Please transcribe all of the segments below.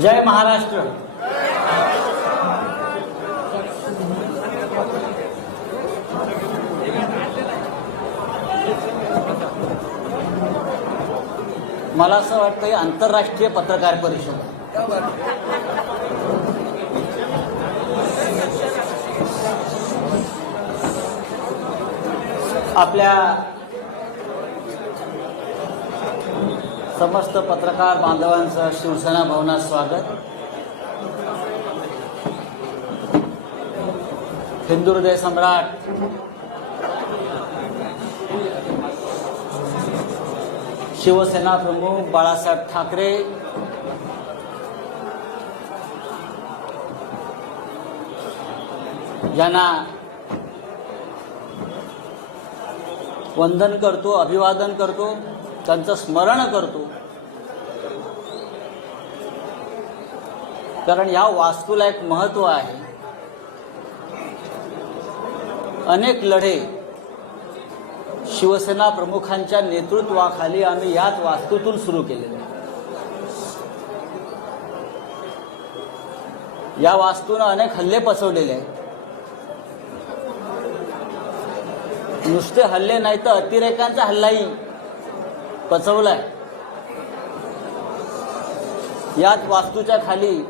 जय महाराष्ट्र। मला असं वाटतं ही आंतरराष्ट्रीय पत्रकार परिषद आपल्या समस्त पत्रकार बांधवांचं शिवसेना भवनात स्वागत। हिंदू हृदय सम्राट शिवसेना प्रमुख बाळासाहेब ठाकरे यांना वंदन करतो, अभिवादन करतो, त्यांचं स्मरण करतो, कारण या वास्तूला एक महत्त्व आहे। अनेक लढे शिवसेना प्रमुखांच्या नेतृत्वाखाली आम्ही याच वास्तूतून सुरू केले। या वास्तूने अनेक हल्ले पचवलेले आहेत। नुसते हल्ले नाही तर अतिरेकांचा हल्लाही पचवलाय। याच वास्तूच्या खाली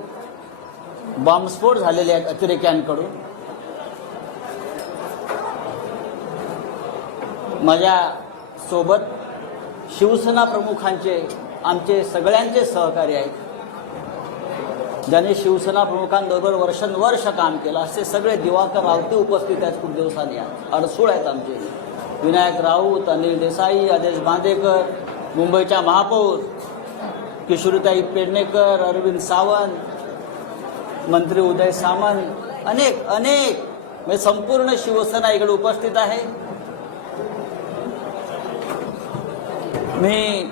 बॉम्बस्फोट झालेले आहेत अतिरेक्यांकडून। माझ्या सोबत शिवसेना प्रमुखांचे आमचे सगळ्यांचे सहकारी आहेत, ज्यांनी शिवसेना प्रमुखांबरोबर वर्षानुवर्ष काम केलं। असे सगळे दिवाकर रावते उपस्थित आहेत, खूप दिवसांनी अडसूळ आहेत आमचे। विनायक राऊत, अनिल देसाई, आदेश बांदेकर, मुंबईच्या महापौर किशोरीताई पेडणेकर, अरविंद सावंत, मंत्री उदय सामंत, अनेक म्हणजे संपूर्ण शिवसेना इकडे उपस्थित आहे। मी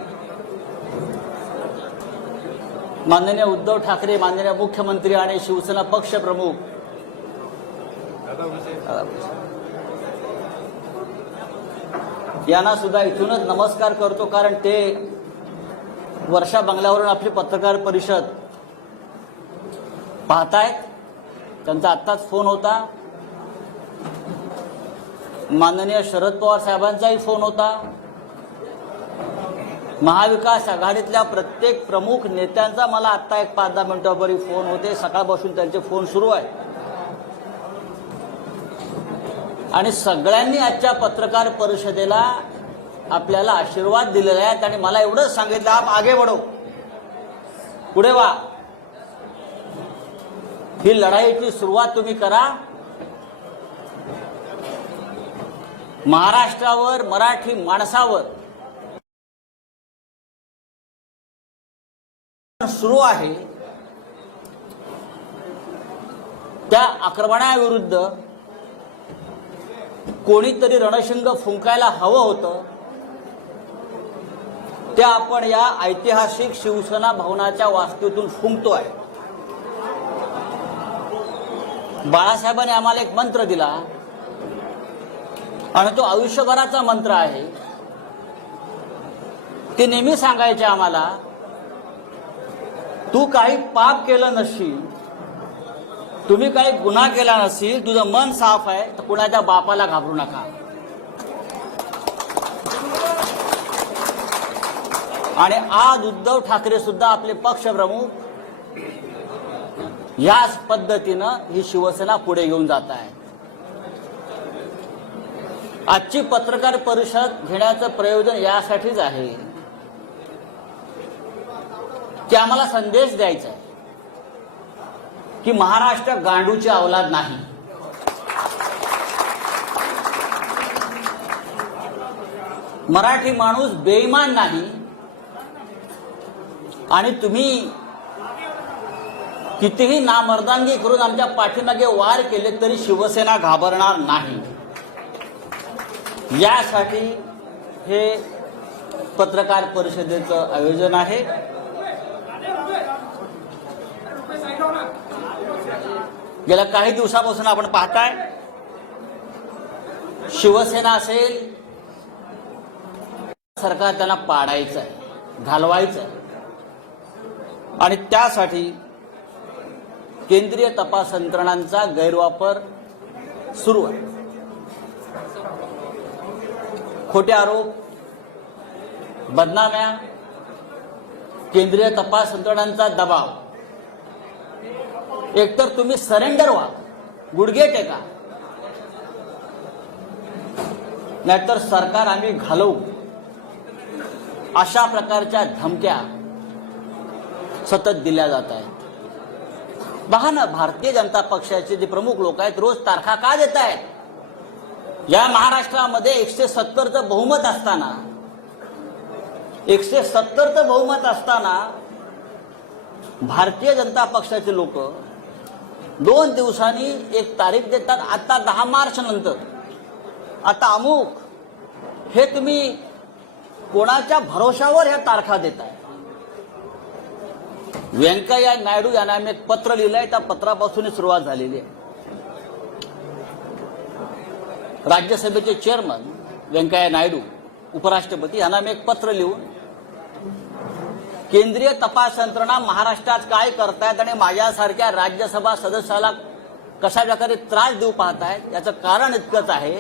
माननीय उद्धव ठाकरे, माननीय मुख्यमंत्री आणि शिवसेना पक्ष प्रमुख यांना सुद्धा इथूनच नमस्कार करतो, कारण ते वर्षा बंगल्यावरून आपली पत्रकार परिषद पाहतायत। त्यांचा आत्ताच फोन होता, माननीय शरद पवार साहेबांचाही फोन होता, महाविकास आघाडीतल्या प्रत्येक प्रमुख नेत्यांचा मला आत्ता एक 5-10 मिनिटांपूर्वी फोन होते। सकाळपासून त्यांचे फोन सुरू आहेत आणि सगळ्यांनी आजच्या पत्रकार परिषदेला आपल्याला आशीर्वाद दिलेला आहे आणि मला एवढंच सांगितलं, आप आगे बढ़ो, पुढे वा, ही लढाईची सुरुवात तुम्ही करा। महाराष्ट्रावर, मराठी माणसावर सुरू आहे त्या आक्रमणाविरुद्ध कोणीतरी रणशिंग फुंकायला हवं होतं। ते आपण या ऐतिहासिक शिवसेना भवनाच्या वास्तूतून फुंकतोय। बाळासाहेबांनी आम्हाला एक मंत्र दिला आणि तो आयुष्यभराचा मंत्र आहे। ते नेहमी सांगायचे आम्हाला, तू काही पाप केलं नसशील, तुम्ही काही गुन्हा केला नसेल, तुझं मन साफ आहे, तर कुणाच्या बापाला घाबरू नका। आणि आज उद्धव ठाकरे सुद्धा आपले पक्षप्रमुख याच पद्धतीनं ही शिवसेना पुढे घेऊन जात आहे। आजची पत्रकार परिषद घेण्याचं प्रयोजन यासाठीच आहे की आम्हाला संदेश द्यायचा आहे की महाराष्ट्र गांडूची अवलाद नाही। मराठी माणूस बेईमान नाही आणि तुम्ही कितीही नामर्दांगी करून आमच्या पाठीमागे वार केले तरी शिवसेना घाबरणार नाही। यासाठी हे पत्रकार परिषदेचं आयोजन आहे। गेल्या काही दिवसापासून आपण पाहताय, शिवसेना असेल, सरकार त्यांना पाडायचं आहे, घालवायचं आहे आणि त्यासाठी केंद्रीय तपास यंत्रणांचा गैरवापर सुरू आहे. खोटे आरोप, बदनाम्या, केंद्रीय तपास यंत्रणांचा दबाव. एकतर तुम्ही सरेंडर व्हा, गुडघे टेका, नाहीतर सरकार आम्ही घालवू, अशा प्रकारच्या धमक्या सतत दिल्या जात आहेत. पहा ना, भारतीय जनता पक्षाचे जे प्रमुख लोक आहेत रोज तारखा का देत आहेत? या महाराष्ट्रामध्ये 170चं बहुमत असताना 170चं बहुमत असताना भारतीय जनता पक्षाचे लोक 2 दिवसांनी एक तारीख देतात. आता 10 मार्च नंतर आता अमुक, हे तुम्ही कोणाच्या भरोशावर ह्या तारखा देताय? व्यंकय्या नायडू यांना आम्ही एक पत्र लिहिलंय, त्या पत्रापासून सुरुवात झालेली आहे. राज्यसभेचे चेअरमन व्यंकय्या नायडू, उपराष्ट्रपती यांना मी एक पत्र लिहून केंद्रीय तपास यंत्रणा महाराष्ट्रात काय करतायत आणि माझ्यासारख्या राज्यसभा सदस्याला कशा प्रकारे त्रास देऊ पाहतायत, याचं कारण इतकंच आहे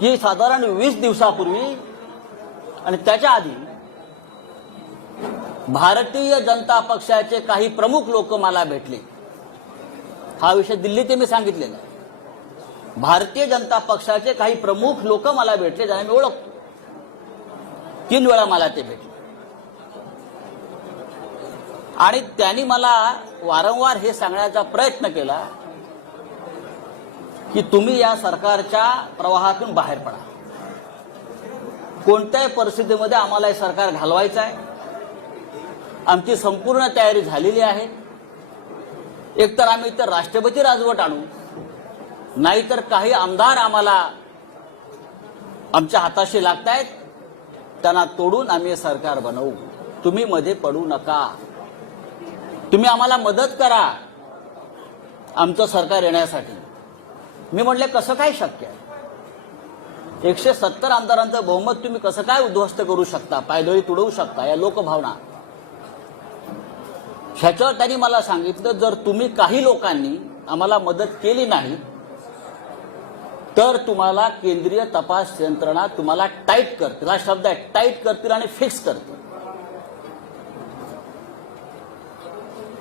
की साधारण 20 दिवसापूर्वी आणि त्याच्या आधी भारतीय जनता पक्षाचे काही प्रमुख लोक मला भेटले. हा विषय दिल्लीत मी सांगितलेला आहे. भारतीय जनता पक्षाचे काही प्रमुख लोक मला भेटले, ज्यांना मी ओळखतो. 3 वेळा मला ते भेटले आणि त्यांनी मला वारंवार हे सांगण्याचा प्रयत्न केला की तुम्ही या सरकारच्या प्रवाहातून बाहेर पडा. कोणत्याही परिस्थितीमध्ये आम्हाला हे सरकार घालवायचं आहे. आमची संपूर्ण तयारी झालेली आहे. एकतर आम्ही इतर राष्ट्रपती राजवट आणू, नाहीतर काही आमदार आम्हाला आमच्या हाताशी लागतायत, त्यांना तोडून आम्ही हे सरकार बनवू. तुम्ही मध्ये पडू नका. तुम्ही आम्हाला मदत करा आमचं सरकार येण्यासाठी. मी म्हटले, कसं काय शक्य आहे? 170 आमदारांचं बहुमत तुम्ही कसं काय उद्ध्वस्त करू शकता, पायदळी तुडवू शकता? या लोकभावना. ह्याच्यावर त्यांनी मला सांगितलं, जर तुम्ही काही लोकांनी आम्हाला मदत केली नाही तर तुम्हाला केंद्रीय तपास यंत्रणा तुम्हाला टाईट करतील. हा शब्द आहे, टाईट करतील आणि फिक्स करतील.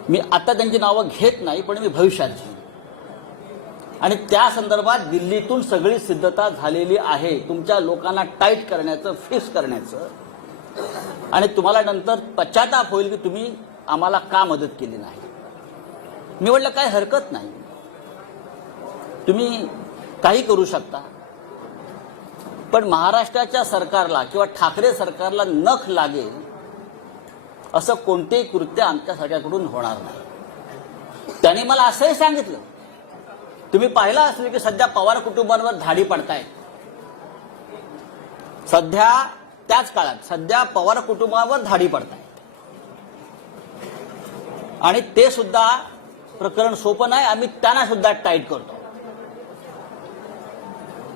मी आता त्यांची नावं घेत नाही, पण मी भविष्यात घेईन. आणि त्या संदर्भात दिल्लीतून सगळी सिद्धता झालेली आहे, तुमच्या लोकांना टाईट करण्याचं, फिक्स करण्याचं. आणि तुम्हाला नंतर पश्चाताप होईल की तुम्ही आम्हाला का मदत केली नाही. मी म्हटलं, काय हरकत नाही, तुम्ही काही करू शकता, पण महाराष्ट्राच्या सरकारला किंवा ठाकरे सरकारला नख लागेल असं कोणतेही कृत्य आमच्या सरकारकडून होणार नाही. त्यांनी मला असंही सांगितलं, तुम्ही पाहिलं असेल की सध्या पवार कुटुंबांवर धाडी पडतायत. सध्या त्याच काळात सध्या पवार कुटुंबावर धाडी पडतायत आणि ते सुद्धा प्रकरण सोपं नाही. आम्ही त्यांना सुद्धा टाईट करतो.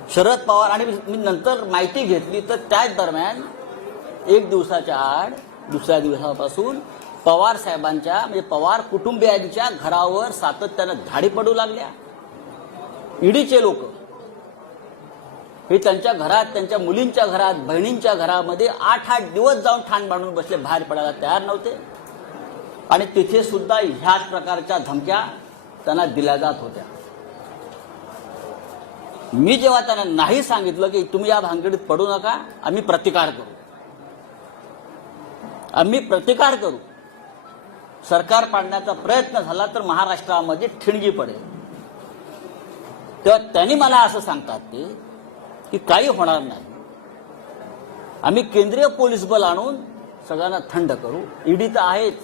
शरद पवार, आणि मी नंतर माहिती घेतली तर त्याच दरम्यान 1 दिवसाच्या आड दुसऱ्या दिवसापासून पवार साहेबांच्या म्हणजे पवार कुटुंबियांच्या घरावर सातत्यानं धाडी पडू लागल्या. ईडीचे लोक हे त्यांच्या घरात, त्यांच्या मुलींच्या घरात, बहिणींच्या घरामध्ये 8-8 दिवस जाऊन ठाण बांधून बसले, बाहेर पडायला तयार नव्हते. आणि तिथे सुद्धा ह्याच प्रकारच्या धमक्या त्यांना दिल्या जात होत्या. मी जेव्हा त्यांना नाही सांगितलं की तुम्ही या भानगडीत पडू नका, आम्ही प्रतिकार करू, आम्ही प्रतिकार करू, सरकार पाडण्याचा प्रयत्न झाला तर महाराष्ट्रामध्ये ठिणगी पडेल, तेव्हा त्यांनी मला असं सांगतात ते की काही होणार नाही, आम्ही केंद्रीय पोलीस बल आणून सगळ्यांना थंड करू. ईडी तर आहेच,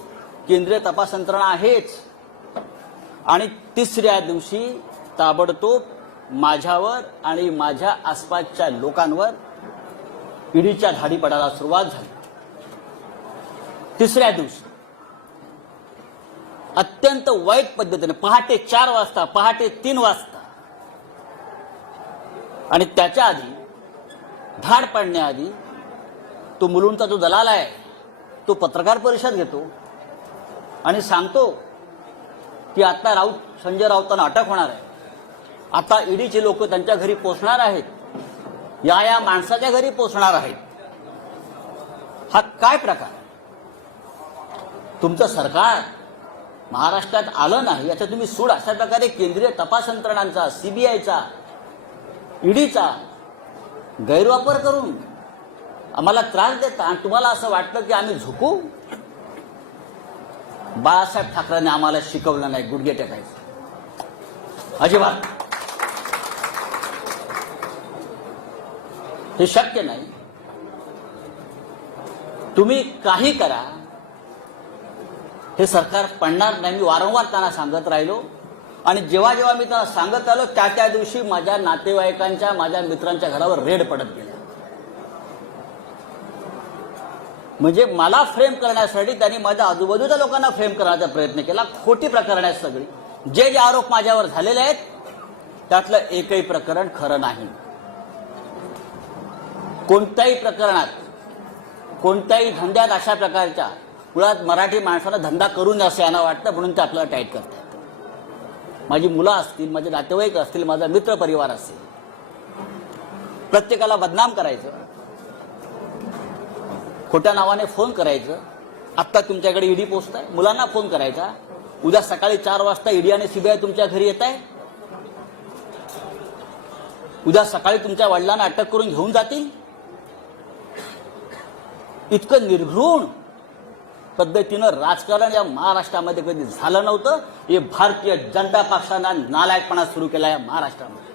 केंद्रीय तपास यंत्रणा आहेच. आणि तिसऱ्या दिवशी ताबडतोब माझ्यावर आणि माझ्या आसपासच्या लोकांवर ईडीच्या धाडी पडायला सुरुवात झाली. तिसऱ्या दिवशी अत्यंत वाईट पद्धतीने पहाटे 4 वाजता, पहाटे 3 वाजता आणि त्याच्या आधी धाड पडण्याआधी तो मुलुंडचा जो दलाल आहे तो पत्रकार परिषद घेतो आणि सांगतो की आता संजय राऊतांना अटक होणार आहे. आता ईडीचे लोक त्यांच्या घरी पोहोचणार आहेत, या माणसाच्या घरी पोहोचणार आहेत. हा काय प्रकार? तुमचं सरकार महाराष्ट्रात आलं नाही याचा तुम्ही सूड अशा प्रकारे केंद्रीय तपास यंत्रणांचा, सीबीआयचा, ईडीचा गैरवापर करून आम्हाला त्रास देता आणि तुम्हाला असं वाटतं की आम्ही झुकू? बाळासाहेब ठाकरेंनी आम्हाला शिकवलं नाही गुडघे टेकायचं, अजिबात. हे शक्य नाही. तुम्ही काही करा, हे सरकार पडणार नाही. मी वारंवार त्यांना सांगत राहिलो आणि जेव्हा जेव्हा मी त्यांना सांगत आलो त्या दिवशी माझ्या नातेवाईकांच्या, माझ्या मित्रांच्या घरावर रेड पडत गेल्या. म्हणजे मला फ्रेम करण्यासाठी त्यांनी माझ्या आजूबाजूच्या लोकांना फ्रेम करण्याचा प्रयत्न केला. खोटी प्रकरण आहेत सगळी. जे जे आरोप माझ्यावर झालेले आहेत त्यातलं एकही प्रकरण खरं नाही. कोणत्याही प्रकरणात, कोणत्याही धंद्यात अशा प्रकारच्या, मुळात मराठी माणसाला धंदा करून असं यांना वाटतं म्हणून ते आपल्याला टाईट करतात. माझी मुलं असतील, माझे नातेवाईक असतील, माझा मित्र परिवार असेल, प्रत्येकाला बदनाम करायचं, खोट्या नावाने फोन करायचं. आत्ता तुमच्याकडे ईडी पोहोचत आहे, मुलांना फोन करायचा, उद्या सकाळी 4 वाजता ईडी आणि सीबीआय तुमच्या घरी येत आहे, उद्या सकाळी तुमच्या वडिलांना अटक करून घेऊन जातील. इतकं निर्घृण पद्धतीनं राजकारण या महाराष्ट्रामध्ये कधी झालं नव्हतं. हे भारतीय जनता पक्षानं नालायकपणा सुरू केला या महाराष्ट्रामध्ये.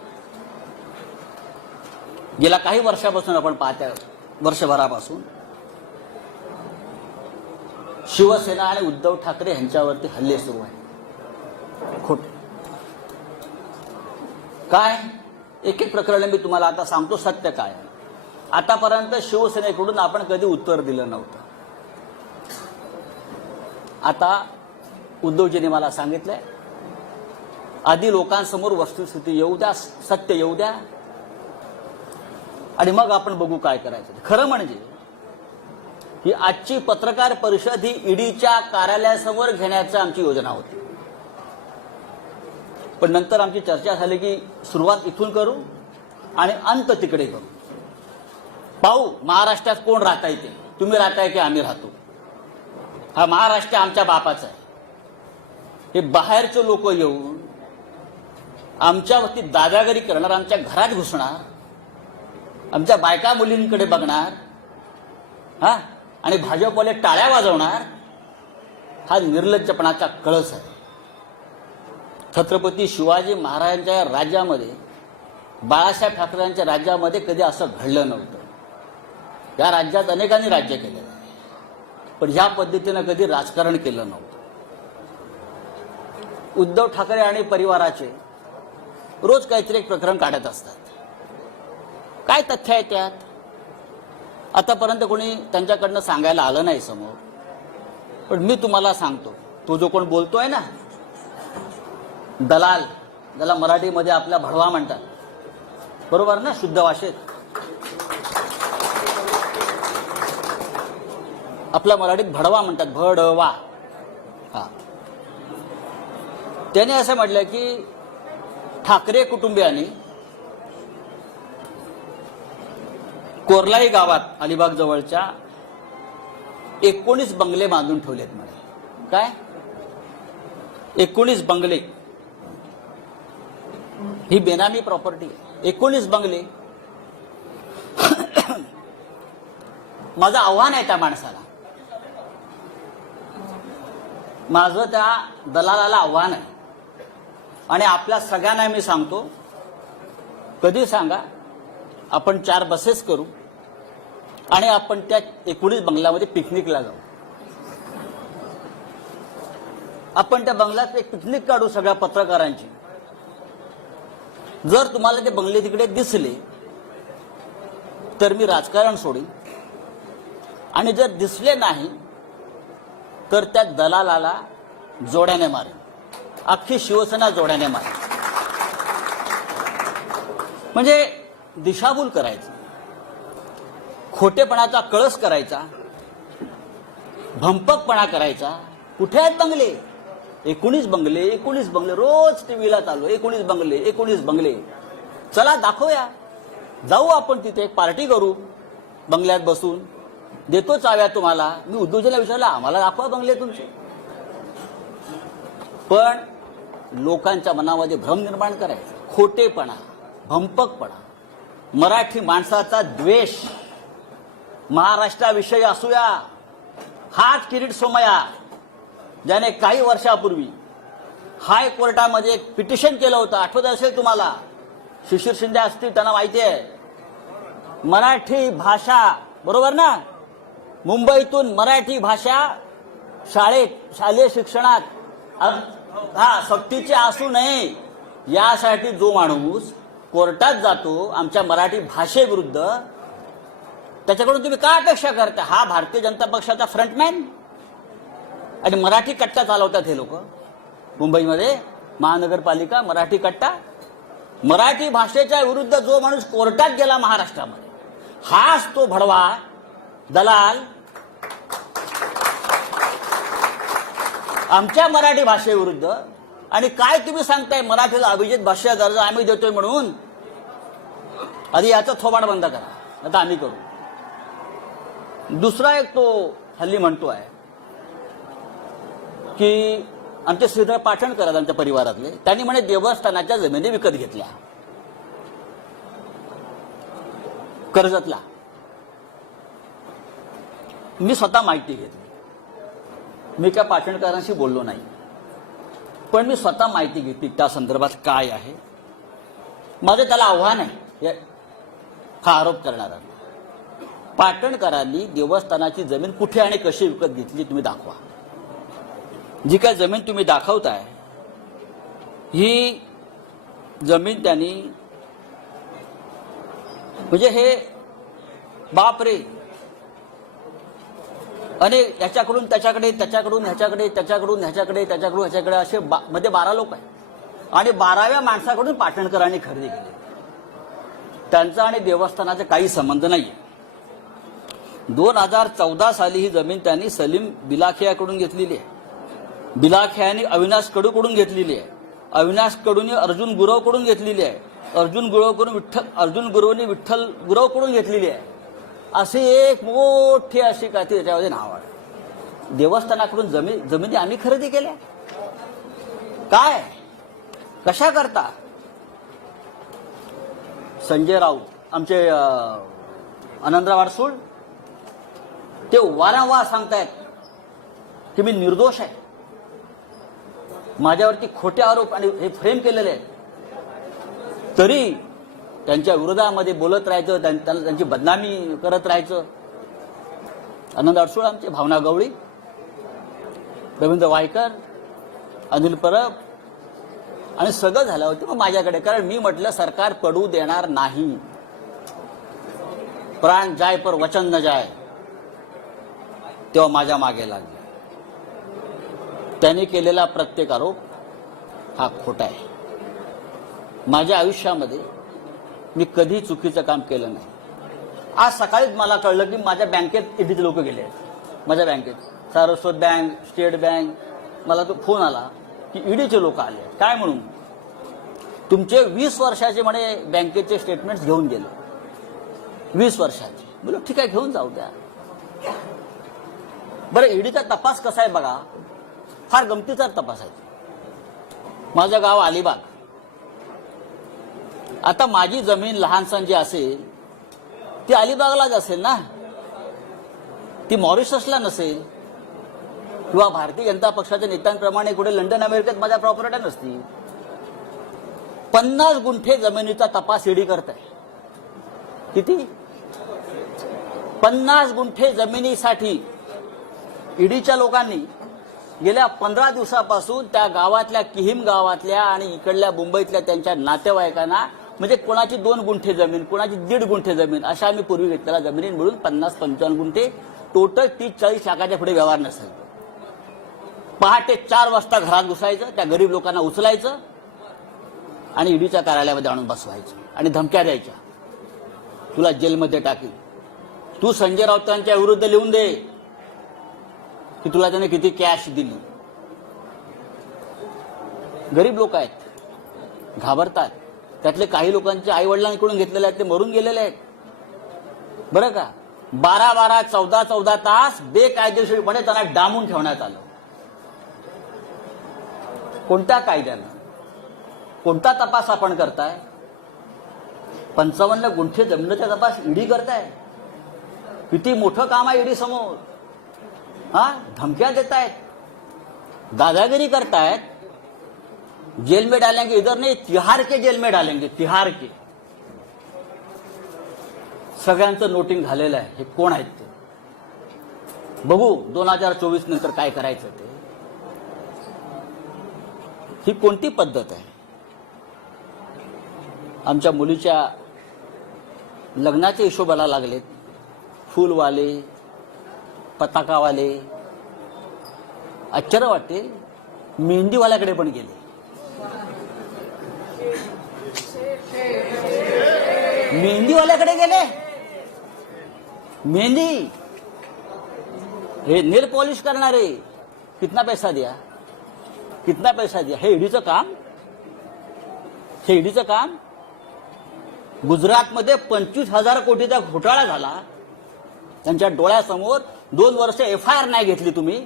गेल्या काही वर्षापासून आपण पाहतोय, वर्षभरापासून शिवसेना आणि उद्धव ठाकरे यांच्यावरती हल्ले सुरू आहेत. खोटे काय? एक एक प्रकरण मी तुम्हाला आता सांगतो सत्य काय. आतापर्यंत शिवसेनेकडून आपण कधी उत्तर दिलं नव्हतं. आता उद्धवजींनी मला सांगितलंय, आधी लोकांसमोर वस्तुस्थिती येऊ द्या, सत्य येऊ द्या, आणि मग आपण बघू काय करायचं. खरं म्हणजे ही आजची पत्रकार परिषद ही ईडीच्या कार्यालयासमोर घेण्याची आमची योजना होती. पण नंतर आमची चर्चा झाली की सुरुवात इथून करू आणि अंत तिकडे करू. पाहू महाराष्ट्रात कोण राहता येते, तुम्ही राहताय की आम्ही राहतो. हा महाराष्ट्र आमच्या बापाचा आहे. हे बाहेरचे लोक येऊन आमच्यावरती दादागिरी करणार, आमच्या घरात घुसणार, आमच्या बायका मुलींकडे बघणार, हा, आणि भाजपवाले टाळ्या वाजवणार. हा निर्लज्जपणाचा कळस आहे. छत्रपती शिवाजी महाराजांच्या राज्यामध्ये, बाळासाहेब ठाकरेंच्या राज्यामध्ये कधी असं घडलं नव्हतं. या राज्यात अनेकांनी राज्य केलं, पण ह्या पद्धतीनं कधी राजकारण केलं नव्हतं. उद्धव ठाकरे आणि परिवाराचे रोज काहीतरी एक प्रकरण काढत असतात. काय तथ्य आहे त्यात? आतापर्यंत कोणी त्यांच्याकडनं सांगायला आलं नाही समोर. पण मी तुम्हाला सांगतो, तो जो कोण बोलतोय ना, दलाल, ज्याला मराठीमध्ये आपल्या भडवा म्हणतात, बरोबर ना, शुद्ध भाषेत आपल्या मराठीत भडवा म्हणतात, भडवा. हा, त्याने असं म्हटलं की ठाकरे कुटुंबियांनी कोरलाई गावात, अलिबाग जवळच्या 19 बंगले बांधून ठेवलेत म्हणे. काय? 19 बंगले. ही बेनामी प्रॉपर्टी. 19 बंगले. माझं आव्हान आहे त्या माणसाला, माझं त्या दलालाला आव्हान आहे, आणि आपल्या सगळ्यांना मी सांगतो, कधी सांगा, आपण 4 बसेस करू आणि आपण त्या 19 बंगल्यामध्ये पिकनिकला जाऊ. आपण त्या बंगल्यात एक पिकनिक काढू सगळ्या पत्रकारांची. जर तुम्हाला ते बंगले तिकडे दिसले तर मी राजकारण सोडीन, आणि जर दिसले नाही तर त्या दलालाला जोड्याने मारेन. अख्खी शिवसेना जोड्याने मारेन. म्हणजे दिशाभूल करायची, खोटेपणाचा कळस करायचा, भंपकपणा करायचा, कुठे आहेत बंगले? 19 बंगले, 19 बंगले, रोज टीव्हीला चालू 19 बंगले, 19 बंगले. चला दाखवूया, जाऊ आपण तिथे एक पार्टी करू, बंगल्यात बसून देतो चाव्या तुम्हाला. मी उद्धवजीला विचारलं, आम्हाला दाखवा बंगले तुमचे. पण लोकांच्या मनामध्ये भ्रम निर्माण करायचा, खोटेपणा, भंपकपणा, मराठी माणसाचा द्वेष, महाराष्ट्राविषयी असूया. हाच किरीट सोमय्या ज्याने काही वर्षापूर्वी हायकोर्टामध्ये एक पिटिशन केलं होतं, आठवत असेल तुम्हाला. शिशिर शिंदे असतील, त्यांना माहिती आहे. मराठी भाषा, बरोबर ना, मुंबईतून मराठी भाषा शालेय शिक्षणात सक्तीची असू नये यासाठी जो माणूस कोर्टात जातो आमच्या मराठी भाषेविरुद्ध, त्याच्याकडून तुम्ही काय अपेक्षा करता? हा भारतीय जनता पक्षाचा फ्रंटमॅन आणि मराठी कट्टा चालवतात हे लोक मुंबईमध्ये. महानगरपालिका मराठी कट्टा. मराठी भाषेच्या विरुद्ध जो माणूस कोर्टात गेला महाराष्ट्रामध्ये, हाच तो भडवा दलाल आमच्या मराठी भाषेविरुद्ध. आणि काय तुम्ही सांगताय मराठीला अभिजात भाषा दर्जा आम्ही देतोय म्हणून? आधी याचं थोबाड बंद करा, आता आम्ही करू. दुसरा एक तो हल्ली म्हणतोय की आमचे श्रीधर पाटणकर आहेत आमच्या परिवारातले, त्यांनी म्हणे देवस्थानाच्या जमिनी विकत घेतल्या कर्जतला. मी स्वतः माहिती घेतली, मी काय पाटणकरांशी बोललो नाही, पण मी स्वतः माहिती घेतली त्या संदर्भात काय आहे. माझं त्याला आव्हान आहे हा आरोप करणारा. पाटणकरांनी देवस्थानाची जमीन कुठे आणि कशी विकत घेतली तुम्ही दाखवा. जी काय जमीन तुम्ही दाखवताय ही जमीन त्यांनी, म्हणजे हे बापरे, आणि याच्याकडून त्याच्याकडे, त्याच्याकडून ह्याच्याकडे, त्याच्याकडून ह्याच्याकडे, त्याच्याकडून ह्याच्याकडे, असे मध्ये 12 लोक आहेत. आणि 12व्या माणसाकडून पाटणकरांनी खरेदी केली. त्यांचा आणि देवस्थानाचा काही संबंध नाही. 2014 साली ही जमीन त्यांनी सलीम बिलाखियाकडून घेतलेली आहे. बिलाखियानी अविनाश कडूकडून घेतलेली आहे. अविनाश कडूंनी अर्जुन गुरवकडून घेतलेली आहे. अर्जुन गुरवनी विठ्ठल गुरवकडून घेतलेली आहे. अशी एक मोठी अशी काय ती त्याच्यामध्ये नाव आहे. देवस्थानाकडून जमिनी आम्ही खरेदी केल्या. काय कशा करता? संजय राऊत आमचे आनंदराव अडसूळ ते वारंवार सांगतायत की मी निर्दोष आहे, माझ्यावरती खोटे आरोप आणि हे फ्रेम केलेले आहेत, तरी त्यांच्या विरोधामध्ये बोलत राहायचं, त्यांची बदनामी करत राहायचं. आनंद अडसूळ आमचे, भावना गवळी, रवींद्र वायकर, अनिल परब आणि सगळं झालं होतं मग माझ्याकडे. कारण मी म्हटलं सरकार पडू देणार नाही, प्राण जाय पर वचन न जाय. तेव्हा माझ्या मागे लागले. त्यांनी केलेला प्रत्येक आरोप हा खोटा आहे. माझ्या आयुष्यामध्ये मी कधी चुकीचं काम केलं नाही. आज सकाळीच मला कळलं की माझ्या बँकेत ईडीचे लोक गेले आहेत. माझ्या बँकेत सारस्वत बँक, स्टेट बँक, मला तो फोन आला की ईडीचे लोक आले. काय म्हणून? तुमचे 20 वर्षाचे म्हणे बँकेचे स्टेटमेंट्स घेऊन गेले. 20 वर्षाचे. बोलो ठीक आहे, घेऊन जाऊ द्या. बरं, ईडीचा तपास कसा आहे बघा, फार गमतीचा तपास आहे. माझं गाव अलिबाग. आता माझी जमीन लहानसण जी असेल ती अलिबागलाच असेल ना, ती मॉरिशसला नसेल, किंवा भारतीय जनता पक्षाच्या नेत्यांप्रमाणे कुठे लंडन अमेरिकेत माझ्या प्रॉपर्ट्या नसतील. 50 गुंठे जमिनीचा तपास ईडी करत आहे. किती? 50 गुंठे जमिनीसाठी ईडीच्या लोकांनी गेल्या 15 दिवसापासून त्या गावातल्या, किहीम गावातल्या आणि इकडल्या मुंबईतल्या त्यांच्या नातेवाईकांना, म्हणजे कोणाची 2 गुंठे जमीन, कोणाची 1.5 गुंठे जमीन, अशा आम्ही पूर्वी घेतलेल्या जमिनी मिळून 50-55 गुंठे, टोटल 30-40 लाखाच्या पुढे व्यवहार नसेल. पहाटे 4 वाजता घरात घुसायचं, त्या गरीब लोकांना उचलायचं आणि ईडीच्या कार्यालयामध्ये आणून बसवायचं आणि धमक्या द्यायच्या, तुला जेलमध्ये टाकील. तू संजय राऊतांच्या विरुद्ध लिहून दे की तुला त्याने किती कॅश दिली. गरीब लोक आहेत, घाबरतात. त्यातले काही लोकांचे आई वडिलांकडून घेतलेले आहेत, ते मरून गेलेले आहेत. बरं का, 12-12, 14-14 तास बेकायदेशीरपणे त्यांना डांबून ठेवण्यात आलं. कोणत्या कायद्यानं? कोणता तपास आपण करताय? 55 गुंठे जमिनीचा तपास ईडी करताय. किती मोठं काम आहे ईडी समोर. धमक्या देतायत, दादागिरी करतायत. जेल में डालेंगे, इधर नहीं तिहार के जेल में डालेंगे, तिहार के. सगळ्यांचं नोटिंग झालेलं आहे. हे कोण आहेत ते बघू 2024 नंतर काय करायचं ते. ही कोणती पद्धत आहे? आमच्या मुलीच्या लग्नाच्या हिशोबाला लागलेत फूलवाले, पताकावाले. आश्चर्य वाटते, मेहंदीवाल्याकडे पण गेले. मेहंदीवाल्याकडे गेले. मेहंदी, हे नेल पॉलिश करणारे. कितना पैसा दिया, कितना पैसा दिया? हे ईडीचं काम, हे ईडीचं काम. गुजरातमध्ये 25,000 कोटीचा घोटाळा झाला त्यांच्या डोळ्यासमोर. 2 वर्ष FIR नाही घेतली तुम्ही.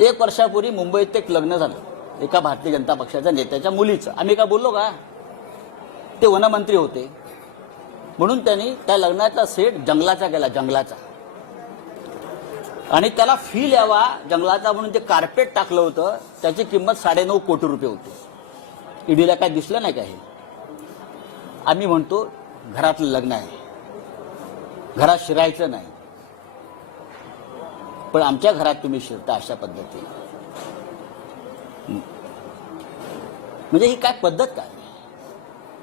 1 वर्षापूर्वी मुंबईत एक लग्न झालं एका भारतीय जनता पक्षाच्या नेत्याच्या मुलीचं. आम्ही काय बोललो का? ते वनमंत्री होते म्हणून त्यांनी त्या लग्नाचा सेट जंगलाचा केला, जंगलाचा. आणि त्याला फील यावा जंगलाचा म्हणून ते कार्पेट टाकलं होतं. त्याची किंमत 9.5 कोटी रुपये होती. ईडीला काय दिसलं नाही का? हे आम्ही म्हणतो घरातलं लग्न आहे, घरात शिरायचं नाही. पण आमच्या घरात तुम्ही शिरता अशा पद्धतीने. म्हणजे ही काय पद्धत काय?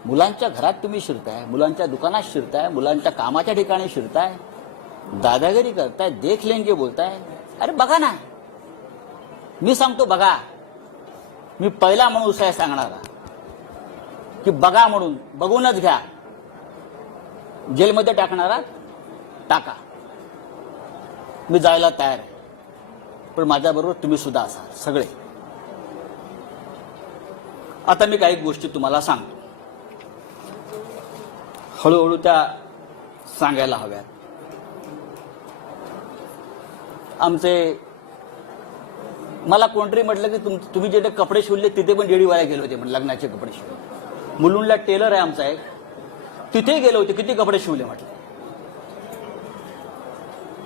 मुलांच्या घरात तुम्ही शिरताय, मुलांच्या दुकानात शिरताय, मुलांच्या कामाच्या ठिकाणी शिरताय, दादागिरी करताय, देख लेंगे बोलताय. अरे बघा ना, मी सांगतो बघा. मी पहिला माणूस आहे सांगणारा की बघा म्हणून. बघूनच घ्या. जेलमध्ये टाकणारा टाका, मी जायला तयार आहे. पण माझ्याबरोबर तुम्ही सुद्धा असाल सगळे. आता मी काही गोष्टी तुम्हाला सांगतो, हळूहळू त्या सांगायला हव्यात. मला कोणतरी म्हटलं की तुम्ही जे कपडे शिवले तिथे पण जेडीवाला गेले होते म्हटलं, लग्नाचे कपडे शिवले. मुलुंडला टेलर आहे आमचा एक, तिथे गेले होते, किती कपडे शिवले म्हटलं.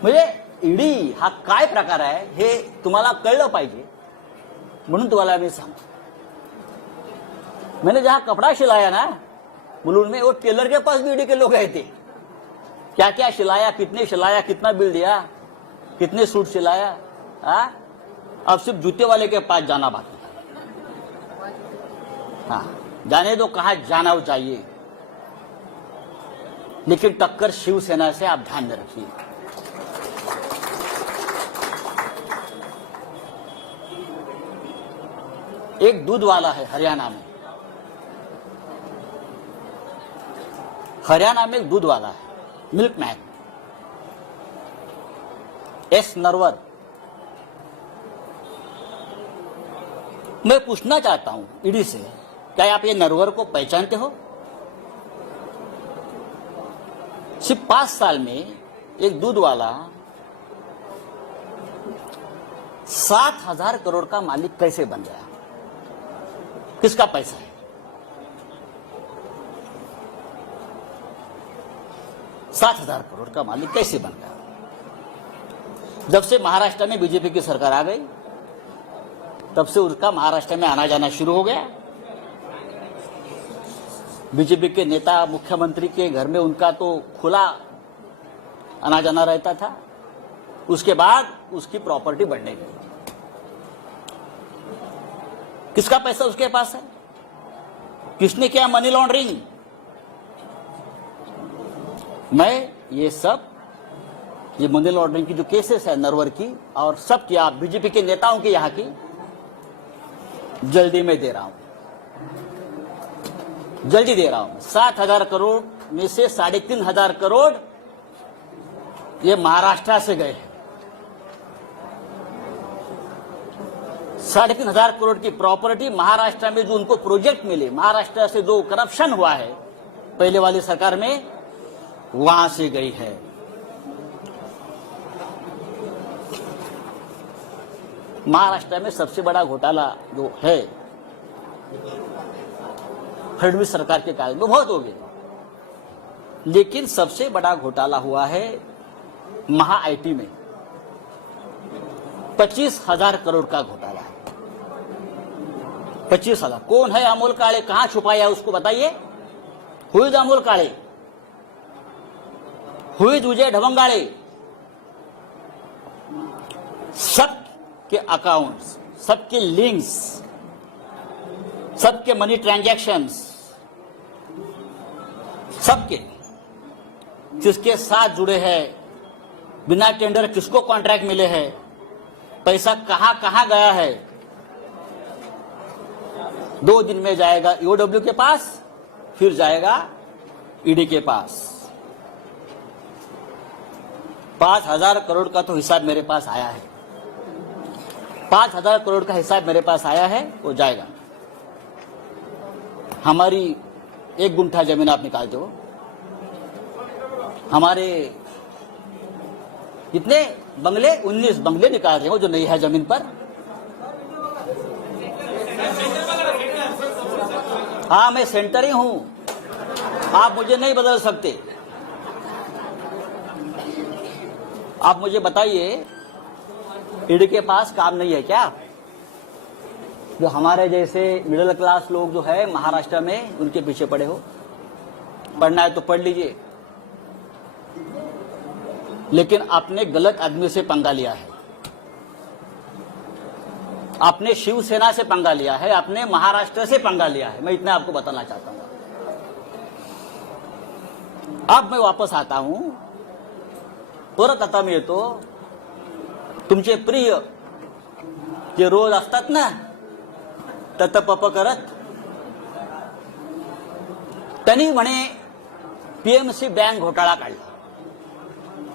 म्हणजे ईडी हा काय प्रकार आहे हे तुम्हाला कळलं पाहिजे म्हणून तुम्हाला मी सांगतो. मैंने जहां कपड़ा सिलाया ना मुलुंड में, वो टेलर के पास भी ईडी के लोग आए थे. क्या क्या सिलाया, कितने सिलाया, कितना बिल दिया, कितने सूट सिलाया. अब सिर्फ जूते वाले के पास जाना बाकी. हाँ, जाने दो कहां जाना चाहिए, लेकिन टक्कर शिवसेना से आप ध्यान में रखिए. एक दूध वाला है हरियाणा में. हरियाणा में एक दूध वाला है, मिल्कमैन, एस नरवर. मैं पूछना चाहता हूं ईडी से, क्या आप ये नरवर को पहचानते हो? सिर्फ 5 साल में एक दूध वाला 7,000 करोड़ का मालिक कैसे बन गया? किसका पैसा है? 7,000 करोड़ का मालिक कैसे बन गया? जब से महाराष्ट्र में बीजेपी की सरकार आ गई तब से उसका महाराष्ट्र में आना जाना शुरू हो गया. बीजेपी के नेता मुख्यमंत्री के घर में उनका तो खुला आना जाना रहता था. उसके बाद उसकी प्रॉपर्टी बढ़ने लगी. किसका पैसा उसके पास है? किसने किया मनी लॉन्ड्रिंग? मैं ये मनी लॉन्ड्रिंग की जो केसेस है नरवर की और सब की, आप बीजेपी के नेताओं की यहां की, जल्दी में दे रहा हूं, जल्दी दे रहा हूं. 7,000 करोड़ में से 3,500 करोड़ ये महाराष्ट्र से गए हैं. 3,500 करोड़ की प्रॉपर्टी महाराष्ट्र में जो उनको प्रोजेक्ट मिले, महाराष्ट्र से जो करप्शन हुआ है पहले वाली सरकार में, वहां से गई है। महाराष्ट्र में सबसे बड़ा घोटाला जो है फडणवीस सरकार के काल में, बहुत हो गए, लेकिन सबसे बड़ा घोटाला हुआ है महा आईटी में। 25,000 करोड़ का घोटाला है। 25,000। कौन है अमोल काळे? कहां छुपाया उसको बताइए। Who is Amol Kale? Who is Vijay Dhavangale? सबके अकाउंट्स, सबके लिंक्स, सबके मनी ट्रांजैक्शंस, सबके किसके साथ जुड़े हैं, बिना टेंडर किसको कॉन्ट्रैक्ट मिले हैं, पैसा कहां कहां गया है। 2 दिन में जाएगा ईओडब्ल्यू के पास, फिर जाएगा ईडी के पास। 5,000 करोड़ का तो हिसाब मेरे पास आया है। 5,000 करोड़ का हिसाब मेरे पास आया है, वो जाएगा। हमारी 1 गुंठा जमीन आप निकाल दो, हमारे कितने बंगले, 19 बंगले निकाल रहे हो जो नहीं है जमीन पर। हाँ, मैं सेंटर ही हूं, आप मुझे नहीं बदल सकते। आप मुझे बताइए, ईडी के पास काम नहीं है क्या? जो हमारे जैसे मिडिल क्लास लोग जो है महाराष्ट्र में, उनके पीछे पड़े हो। पढ़ना है तो पढ़ लीजिए, लेकिन आपने गलत आदमी से पंगा लिया है। आपने शिवसेना से पंगा लिया है, आपने महाराष्ट्र से पंगा लिया है। मैं इतना आपको बताना चाहता हूं। अब मैं वापस आता हूं, परत आता मी येतो। तुमचे प्रिय जे रोज असतात ना ततपप करत, त्यांनी म्हणे पीएमसी बँक घोटाळा काढला।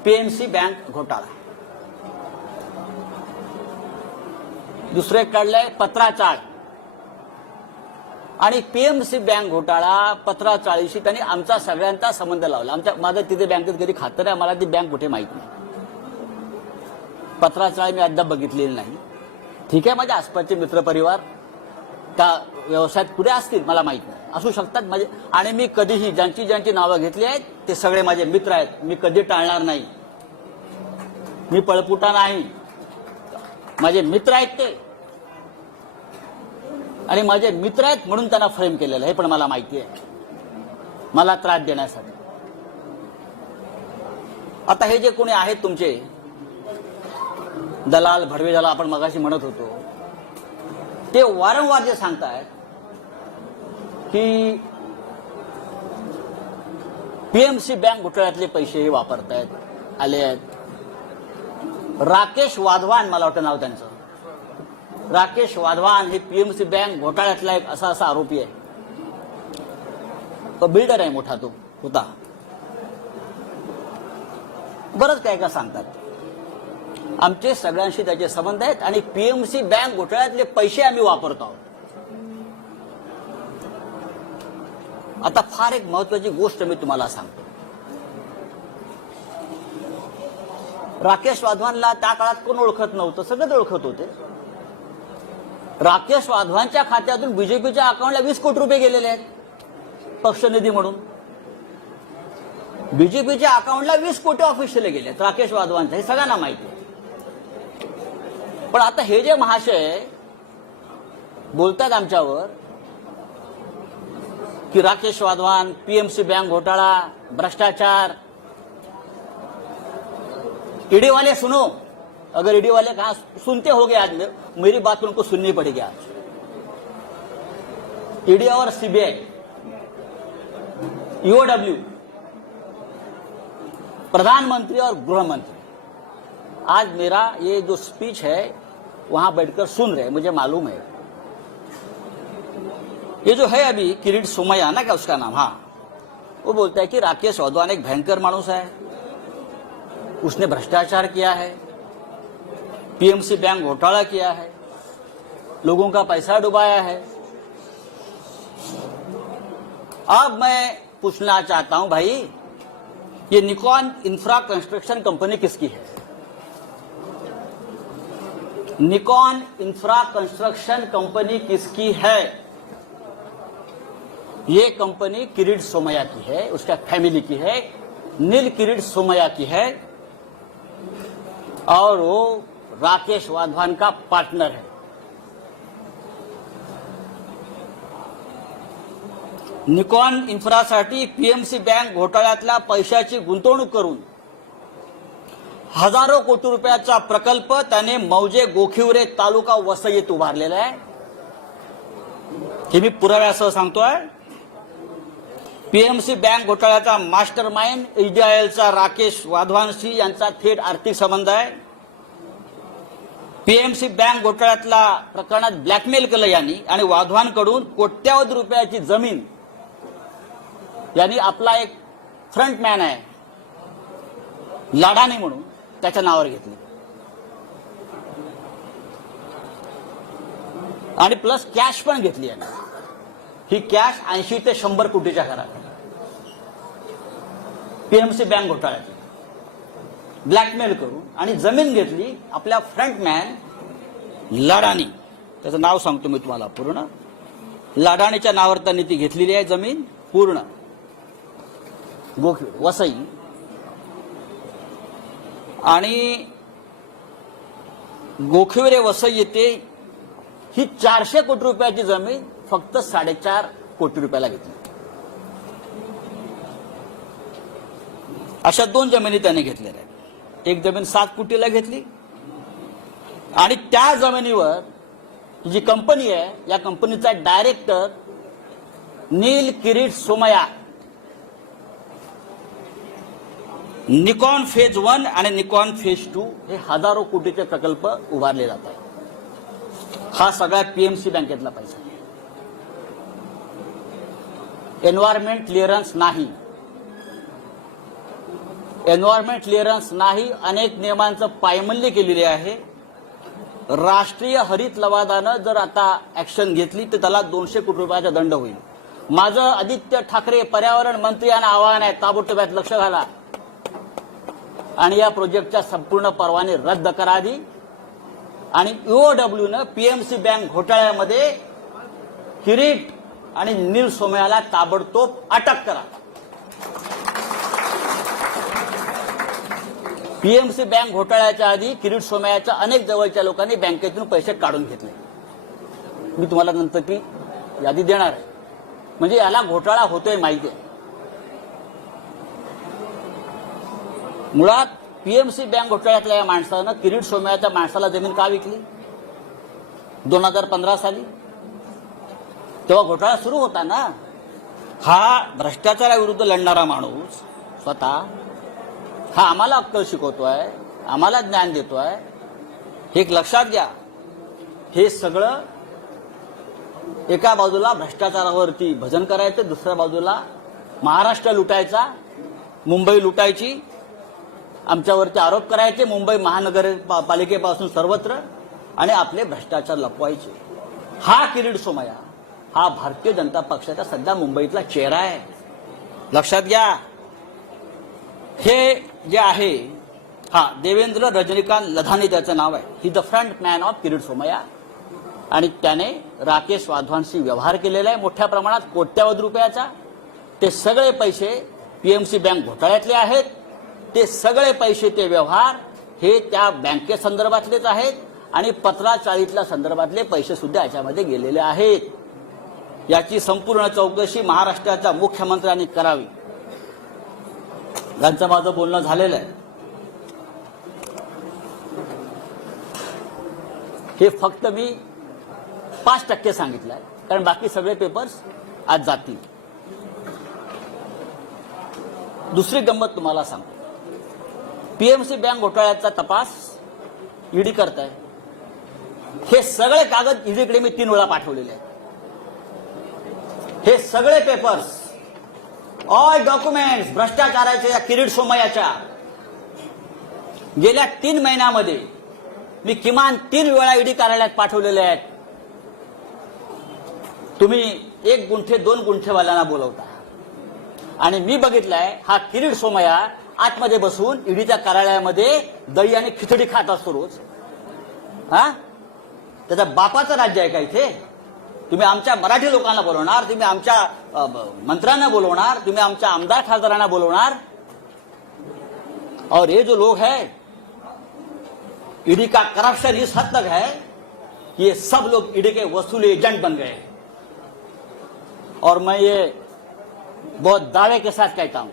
पीएमसी बँक घोटाळा, दुसरे काढलंय पत्राचाळ। आणि पीएमसी बँक घोटाळा, पत्राचाळीशी त्यांनी आमचा सगळ्यांचा संबंध लावला। माझं तिथे बँकेत कधी खातं नाही, मला ती बँक कुठे माहित नाही। पत्राचाळ मी अद्याप बघितलेली नाही। ठीक आहे, माझ्या आसपासचे मित्रपरिवार त्या व्यवसायात कुठे असतील मला माहित नाही, असू शकतात माझे। आणि मी कधीही ज्यांची नावं घेतली आहेत ते सगळे माझे मित्र आहेत, मी कधी टाळणार नाही। मी पळपुटा नाही, माझे मित्र आहेत ते, आणि माझे मित्र आहेत म्हणून त्यांना फ्रेम केलेलं आहे, पण मला माहिती आहे, मला त्रास देण्यासाठी। आता हे जे कोणी आहेत तुमचे दलाल, भडवे ज्याला आपण मगाशी म्हणत होतो, ते वारंवार जे सांगतायत की पीएमसी बँक घोटाळ्यातले पैसे हे वापरतायत, आले आहेत। राकेश वाधवान, मला वाटतं नाव त्यांचं, राकेश वाधवान हे पीएमसी बँक घोटाळ्यातला एक असा आरोपी आहे। तो बिल्डर आहे मोठा, तो होता। बरंच काय काय सांगतात। आमचे सगळ्यांशी त्याचे संबंध आहेत आणि पीएमसी बँक घोटाळ्यातले पैसे आम्ही वापरतो आहोत। आता फार एक महत्वाची गोष्ट मी तुम्हाला सांगतो। राकेश वाधवानला त्या काळात कोण ओळखत नव्हतं, सगळेच ओळखत होते। राकेश वाधवानच्या खात्यातून बीजेपीच्या अकाउंटला 20 कोटी रुपये गेलेले आहेत पक्षनिधी म्हणून। बीजेपीच्या अकाउंटला 20 कोटी ऑफिशियली गेले आहेत राकेश वाधवानचं, हे सगळ्यांना माहिती आहे। पण आता हे जे महाशय बोलतात आमच्यावर कि राकेश वाधवान, पीएमसी बैंक घोटाला, भ्रष्टाचार, ईडी वाले सुनो, अगर ईडी वाले कहा सुनते होगे आज मेरी बात उनको सुननी पड़ेगी आज। ईडी और सीबीआई, ईओडब्ल्यू, प्रधानमंत्री और गृह मंत्री आज मेरा ये जो स्पीच है वहां बैठकर सुन रहे, मुझे मालूम है। ये जो है अभी किरीट सोमैया ना, क्या उसका नाम, हाँ, वो बोलता है कि राकेश वाधवान एक भयंकर मानुस है, उसने भ्रष्टाचार किया है, पीएमसी बैंक घोटाला किया है। लोगों का पैसा डुबाया है। अब मैं पूछना चाहता हूं भाई, ये निकॉन इंफ्रा कंस्ट्रक्शन कंपनी किसकी है? निकॉन इंफ्रा कंस्ट्रक्शन कंपनी किसकी है? ये कंपनी किरीट सोमैया की है, उसका फैमिली की है, नील किरीट सोमैया की है, और वो राकेश वाधवान का पार्टनर है। निकॉन इन्फ्रासाठी पीएमसी बँक घोटाळ्यातल्या पैशाची गुंतवणूक करून हजारो कोटी रुपयाचा प्रकल्प त्याने मौजे गोखिवरे तालुका वसईत उभारलेला आहे। हे मी पुराव्यासह सांगतोय। पीएमसी बँक घोटाळ्याचा मास्टर माइंड एचडीआयएलचा राकेश वाधवानशी यांचा थेट आर्थिक संबंध आहे। पीएमसी बँक घोटाळ्यातल्या प्रकरणात ब्लॅकमेल केलं यांनी आणि वाधवानकडून कोट्यावधी रुपयाची जमीन यांनी आपला एक फ्रंटमॅन आहे लाडानी म्हणून त्याच्या नावावर घेतली आणि प्लस कॅश पण घेतली यांनी। ही कॅश 80 ते 100 कोटीच्या घरात पीएमसी बँक घोटाळ्यात ब्लॅकमेल करून आणि जमीन घेतली आपल्या फ्रंटमॅन लाडानी, त्याचं नाव सांगतो मी तुम्हाला पूर्ण। लाडानीच्या नावावर त्यांनी ती घेतलेली आहे जमीन पूर्ण गोखिवरे वसई, आणि गोखिवरे वसई येथे ही 400 कोटी रुपयाची जमीन फक्त 4.5 कोटी रुपयाला घेतली। अशा 2 जमिनी त्याने घेतलेल्या आहेत। एक जमीन 7 कोटीला घेतली आणि त्या जमिनीवर जी कंपनी आहे या कंपनीचा डायरेक्टर नील किरीट सोमैया निकॉन फेज 1 आणि निकॉन फेज 2 हे हजारो कोटीचे प्रकल्प उभारले जात आहेत। हा सगळा पीएमसी बँकेतला पैसा। एन्व्हायरमेंट क्लिअरन्स नाही, एन्व्हायरमेंट क्लिअरन्स नाही, अनेक नियमांचं पायमल्ली केलेली आहे। राष्ट्रीय हरित लवादानं जर आता ऍक्शन घेतली तर त्याला 200 कोटी रुपयाचा दंड होईल। माझं आदित्य ठाकरे पर्यावरण मंत्री यांना आवाहन आहे, ताबडतोब यात लक्ष घाला आणि या प्रोजेक्टच्या संपूर्ण परवाने रद्द करा आधी, आणि ईओडब्ल्यूनं पीएमसी बँक घोटाळ्यामध्ये किरीट आणि नील सोमैयाला ताबडतोब अटक करा। पीएमसी बँक घोटाळ्याच्या आधी किरीट सोमैयाच्या अनेक जवळच्या लोकांनी बँकेतून पैसे काढून घेतले। मी तुम्हाला नंतर ती यादी देणार आहे, म्हणजे याला घोटाळा होतोय माहिती आहे। मुळात पीएमसी बँक घोटाळ्यातल्या या माणसानं किरीट सोमैयाच्या माणसाला जमीन का विकली? 2015 साली तेव्हा घोटाळा सुरू होता ना। हा भ्रष्टाचाराविरुद्ध लढणारा माणूस स्वतः हा आम्हाला अक्कल शिकवतोय, आम्हाला ज्ञान देतोय, हे एक लक्षात घ्या। हे सगळं एका बाजूला भ्रष्टाचारावरती भजन करायचं, दुसऱ्या बाजूला महाराष्ट्र लुटायचा, मुंबई लुटायची, आमच्यावरती आरोप करायचे मुंबई महानगरपालिकेपासून सर्वत्र, आणि आपले भ्रष्टाचार लपवायचे। हा किरीट सोमैया हा भारतीय जनता पक्षाचा सध्या मुंबईतला चेहरा आहे, लक्षात घ्या। हे जे आहे हा देवेंद्र रजनीकांत लधानी त्याचं नाव आहे। He the front man of Kirit Somaiya, आणि त्याने राकेश वाधवानशी व्यवहार केलेला आहे मोठ्या प्रमाणात, कोट्यावधी रुपयाचा। ते सगळे पैसे पीएमसी बँक घोटाळ्यातले आहेत, ते सगळे पैसे ते व्यवहार हे त्या बँकेसंदर्भातलेच आहेत, आणि पत्राचाळीतल्या संदर्भातले पैसे सुद्धा याच्यामध्ये गेलेले आहेत। याची संपूर्ण चौकशी महाराष्ट्राच्या मुख्यमंत्र्यांनी करावी, यांचं माझं बोलणं झालेलं आहे। हे फक्त मी 5% सांगितलं आहे, कारण बाकी सगळे पेपर्स आज जातील। दुसरी गंमत तुम्हाला सांगतो, पीएमसी बँक घोटाळ्याचा तपास ईडी करत आहे। हे सगळे कागद ईडीकडे मी 3 वेळा पाठवलेले आहेत। हे सगळे पेपर्स, ऑल डॉक्युमेंट्स भ्रष्टाचाराच्या या किरीट सोमैयाच्या गेल्या 3 महिन्यामध्ये मी किमान 3 वेळा ईडी कार्यालयात पाठवलेले आहेत। तुम्ही 1 गुंठे 2 गुंठेवाल्यांना बोलवता आणि मी बघितलंय हा किरीट सोमय्या आतमध्ये बसून ईडीच्या कार्यालयामध्ये दही आणि खिचडी खात असतो रोज. हा, त्याच्या बापाचं राज्य आहे का इथे? तुम्ही आमच्या मराठी लोकांना बोलवणार, तुम्ही आमच्या मंत्र्यांना बोलवणार, तुम्ही आमच्या आमदार खासदारांना बोलवणार. और ये जो लोग हैं, ईडी का करप्शन इस हद तक है कि ये सब लोग ईडी के वसूली एजेंट बन गए. और मैं ये बहुत दावे के साथ कहता हूं.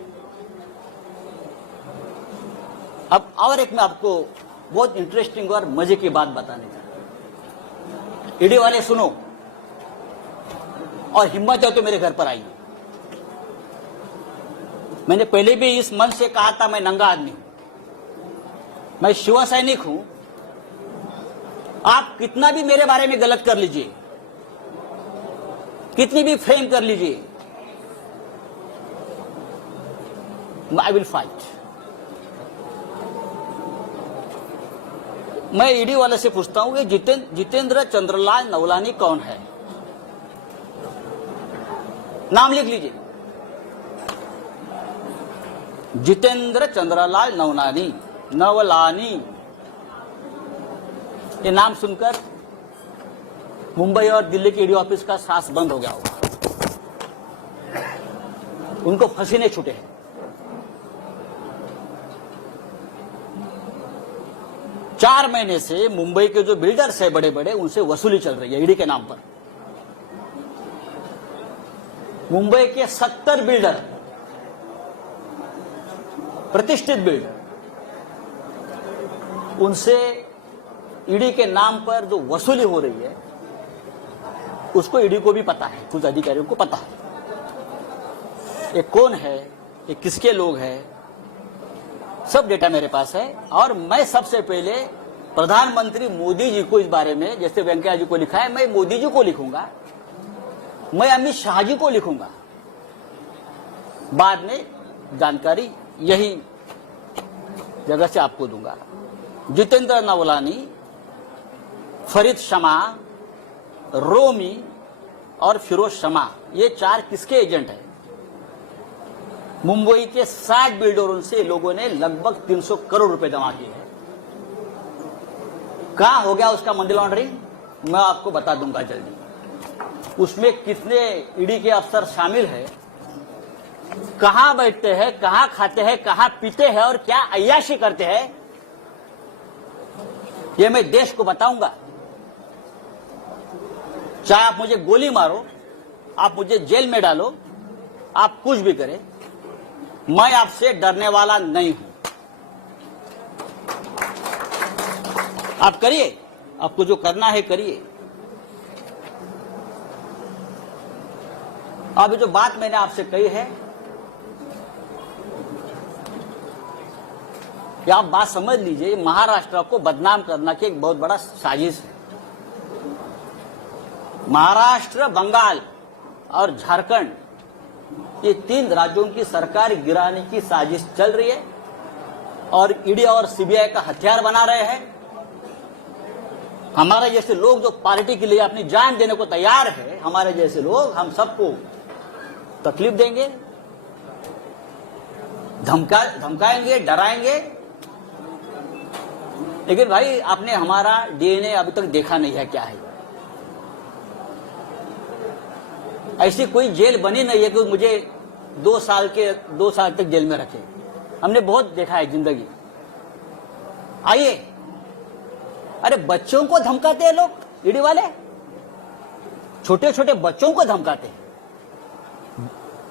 अब और एक मैं आपको बहुत इंटरेस्टिंग और मजे की बात बताने चाहता हूं. ईडी वाले सुनो और हिम्मत है तो मेरे घर पर आइए. मैंने पहले भी इस मंच से कहा था मैं नंगा आदमी हूं, मैं शिव सैनिक हूं. आप कितना भी मेरे बारे में गलत कर लीजिए, कितनी भी फ्रेम कर लीजिए, आई विल फाइट. मैं ईडी वाले से पूछता हूं कि जितेंद्र चंद्रलाल नवलानी कौन है? नाम लिख लीजिए. जितेंद्र चंद्रलाल नवलानी. ये नाम सुनकर मुंबई और दिल्ली के ईडी ऑफिस का सांस बंद हो गया होगा. उनको पसीने छूटे हैं. चार महीने से मुंबई के जो बिल्डर्स है बड़े बड़े, उनसे वसूली चल रही है ईडी के नाम पर. मुंबई के 70 बिल्डर, प्रतिष्ठित बिल्डर, उनसे ईडी के नाम पर जो वसूली हो रही है उसको ईडी को भी पता है, कुछ अधिकारियों को पता है. ये कौन है, ये किसके लोग हैं, सब डेटा मेरे पास है. और मैं सबसे पहले प्रधानमंत्री मोदी जी को इस बारे में, जैसे वेंकैया जी को लिखा है, मैं मोदी जी को लिखूंगा, मैं अमित शाह जी को लिखूंगा. बाद में जानकारी यही जगह से आपको दूंगा. जितेंद्र नवलानी, फरीद शमा, रोमी और फिरोज शमा, ये 4 किसके एजेंट हैं? मुंबई के 60 बिल्डरों से लोगों ने लगभग 300 करोड़ रुपए जमा किए हैं. कहां हो गया उसका मनी लॉन्ड्रिंग, मैं आपको बता दूंगा जल्दी. उसमें कितने ईडी के अफसर शामिल हैं, कहां बैठते हैं, कहां खाते हैं, कहां पीते हैं और क्या अय्याशी करते हैं, ये मैं देश को बताऊंगा. चाहे आप मुझे गोली मारो, आप मुझे जेल में डालो, आप कुछ भी करें, मैं आपसे डरने वाला नहीं हूं. आप करिए, आपको जो करना है करिए. अब जो बात मैंने आपसे कही है, ये आप बात समझ लीजिए. महाराष्ट्र को बदनाम करना की एक बहुत बड़ा साजिश है. महाराष्ट्र, बंगाल और झारखंड, ये 3 राज्यों की सरकार गिराने की साजिश चल रही है और ईडी और सीबीआई का हथियार बना रहे हैं. हमारे जैसे लोग जो पार्टी के लिए अपनी जान देने को तैयार है, हमारे जैसे लोग, हम सबको तकलीफ देंगे, धमकाएंगे, डराएंगे. लेकिन भाई, आपने हमारा डीएनए अभी तक देखा नहीं है क्या है. ऐसी कोई जेल बनी नहीं है कि मुझे 2 साल तक जेल में रखे. हमने बहुत देखा है जिंदगी. आइए. अरे बच्चों को धमकाते हैं लोग, ईडी वाले छोटे छोटे बच्चों को धमकाते हैं.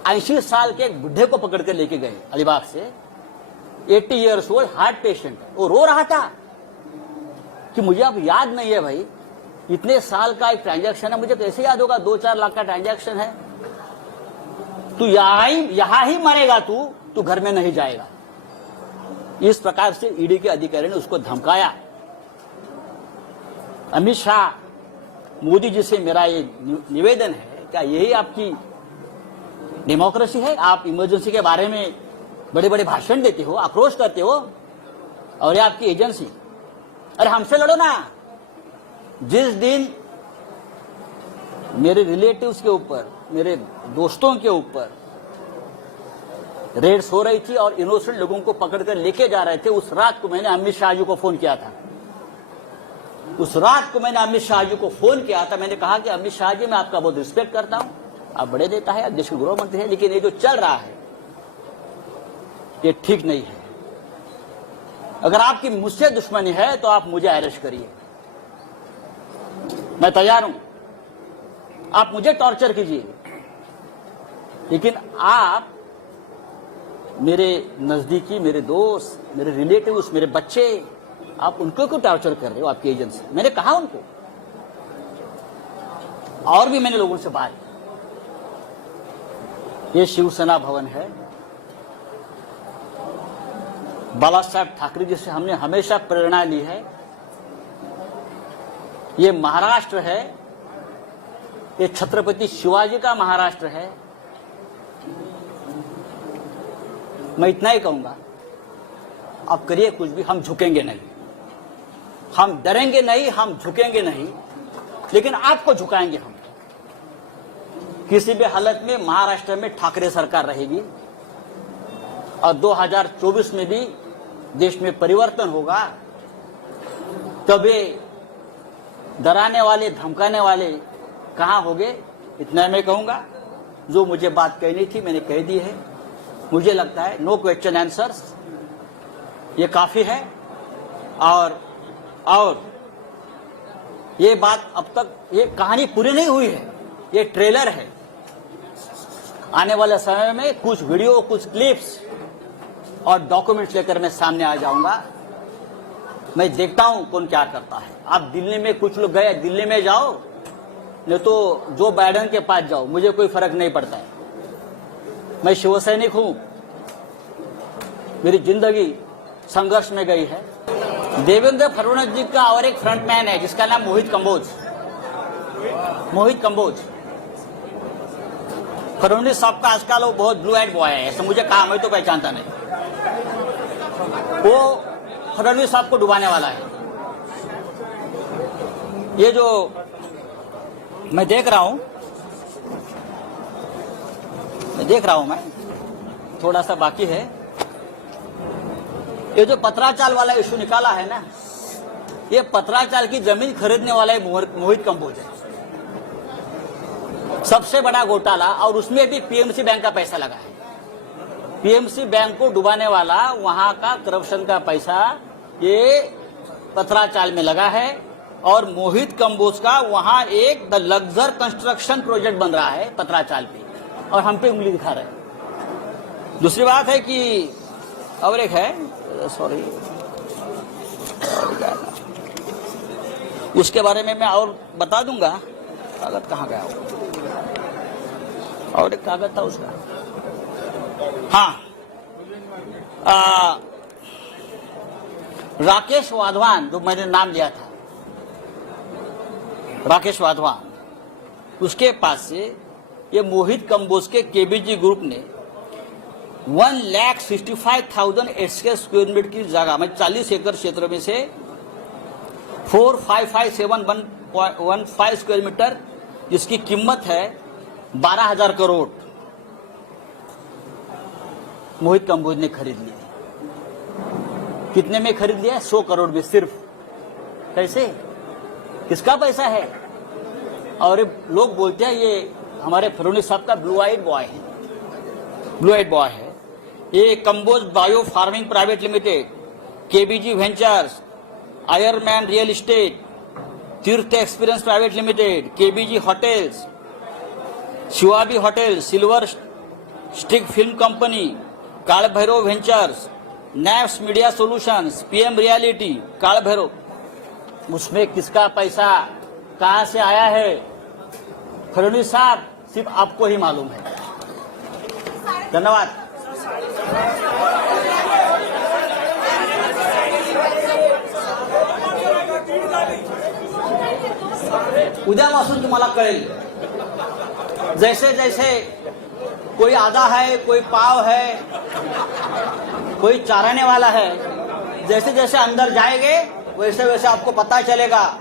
80 साल के एक बुढ़े को पकड़ कर लेके गए अलीबाग से, 80 इयर्स ओल्ड हार्ट पेशेंट. वो रो रहा था कि मुझे अब याद नहीं है भाई, इतने साल का एक ट्रांजैक्शन है, मुझे कैसे याद होगा, 2-4 लाख का ट्रांजैक्शन है. तू यहां ही मरेगा, तू घर में नहीं जाएगा. इस प्रकार से ईडी के अधिकारी ने उसको धमकाया. अमित शाह, मोदी जी से मेरा ये निवेदन है, क्या यही आपकी डेमोक्रेसी है? आप इमरजेंसी के बारे में बड़े बड़े भाषण देते हो, आक्रोश करते हो, और ये आपकी एजेंसी. अरे हमसे लड़ो ना. जिस दिन मेरे रिलेटिव्स के ऊपर, मेरे दोस्तों के ऊपर रेड्स हो रही थी और इनोसेंट लोगों को पकड़कर लेके जा रहे थे। उस रात को मैंने अमित शाह जी को फोन किया था। उस रात को मैंने अमित शाह जी को फोन किया था। मैंने कहा कि अमित शाह जी, मैं आपका बहुत रिस्पेक्ट करता हूं, आप बड़े नेता है, आप देश के गृह मंत्री है, लेकिन ये जो चल रहा है ये ठीक नहीं है। अगर आपकी मुझसे दुश्मनी है तो आप मुझे अरेस्ट करिए, मैं तैयार हूं, आप मुझे टॉर्चर कीजिए, लेकिन आप मेरे नजदीकी, मेरे दोस्त, मेरे रिलेटिव्स, मेरे बच्चे, आप उनको क्यों टॉर्चर कर रहे हो आपकी एजेंसी? मैंने कहा उनको, और भी मैंने लोगों से बात की। ये शिवसेना भवन है, बाला साहब ठाकरे जी से हमने हमेशा प्रेरणा ली है। ये महाराष्ट्र है, ये छत्रपति शिवाजी का महाराष्ट्र है। मैं इतना ही कहूंगा, आप करिए कुछ भी, हम झुकेंगे नहीं, हम डरेंगे नहीं, हम झुकेंगे नहीं, लेकिन आपको झुकाएंगे हम। किसी भी हालत में महाराष्ट्र में ठाकरे सरकार रहेगी और 2024 में भी देश में परिवर्तन होगा। तभी डराने वाले, धमकाने वाले कहां होंगे, इतना मैं कहूंगा। जो मुझे बात कहनी थी मैंने कह दी है। मुझे लगता है नो क्वेश्चन आंसर्स, ये काफी है। और ये बात अब तक, ये कहानी पूरी नहीं हुई है, ये ट्रेलर है। आने वाले समय में कुछ वीडियो, कुछ क्लिप्स और डॉक्यूमेंट्स लेकर मैं सामने आ जाऊंगा। मैं देखता हूं कौन क्या करता है। आप दिल्ली में, कुछ लोग गए, दिल्ली में जाओ, नहीं तो जो बाइडेन के पास जाओ, मुझे कोई फर्क नहीं पड़ता है। मैं शिवसैनिक हूं, मेरी जिंदगी संघर्ष में गई है। देवेंद्र फडणवीस जी का और एक फ्रंटमैन है जिसका नाम मोहित कंबोज। मोहित कंबोज, फडणवीस साहब का आजकल वो बहुत ब्लू आइड बॉय है, ऐसा मुझे कहा, मैं तो पहचानता नहीं। वो फडणवीस साहब को डुबाने वाला है। ये जो मैं देख रहा हूं, मैं थोड़ा सा बाकी है। ये जो पत्राचाल वाला इशू निकाला है ना, ये पत्राचाल की जमीन खरीदने वाला मोहित कंबोज है। सबसे बड़ा घोटाला, और उसमें भी पीएमसी बैंक का पैसा लगा है। पीएमसी बैंक को डुबाने वाला, वहां का करप्शन का पैसा ये पत्राचाल में लगा है। और मोहित कंबोज का वहां एक द लग्जर कंस्ट्रक्शन प्रोजेक्ट बन रहा है पत्राचाल पे, और हम पे उंगली दिखा रहे हैं। दूसरी बात है कि और एक है, सॉरी, उसके बारे में मैं और बता दूंगा। कागज कहाँ गया वो? और एक कागज था उसका, हाँ, राकेश वाधवान, जो मैंने नाम लिया था, राकेश वाधवान, उसके पास से ये मोहित कंबोज के केबीजी ग्रुप ने 1,65,000 स्क्वायर मीटर की जगह में 40 एकड़ क्षेत्र में से 455,715 स्क्वायर मीटर, जिसकी कीमत है 12,000 करोड़, मोहित कंबोज ने खरीद लिया। कितने में खरीद लिया? 100 करोड़ में सिर्फ। कैसे? किसका पैसा है? और लोग बोलते हैं ये हमारे फडणवीस साहब का ब्लू आइड बॉय है, ब्लू आइड बॉय है। ये Kamboj bio farming private limited, KBG ventures, आयरमैन real estate, Tirth experience private limited, KBG hotels, शिवाबी hotel, silver stick film company, Kal Bhairav ventures, नैप्स media solutions, PM reality, Kal Bhairav, उसमें किसका पैसा कहां से आया है, फडणवीस साहब, सिर्फ आपको ही मालूम है। धन्यवाद। उद्यापासून तुम्हाला कळेल, जैसे जैसे कोई आधा है, कोई पाव है, कोई चाराने वाला है, जैसे जैसे अंदर जाएंगे वैसे वैसे आपको पता चलेगा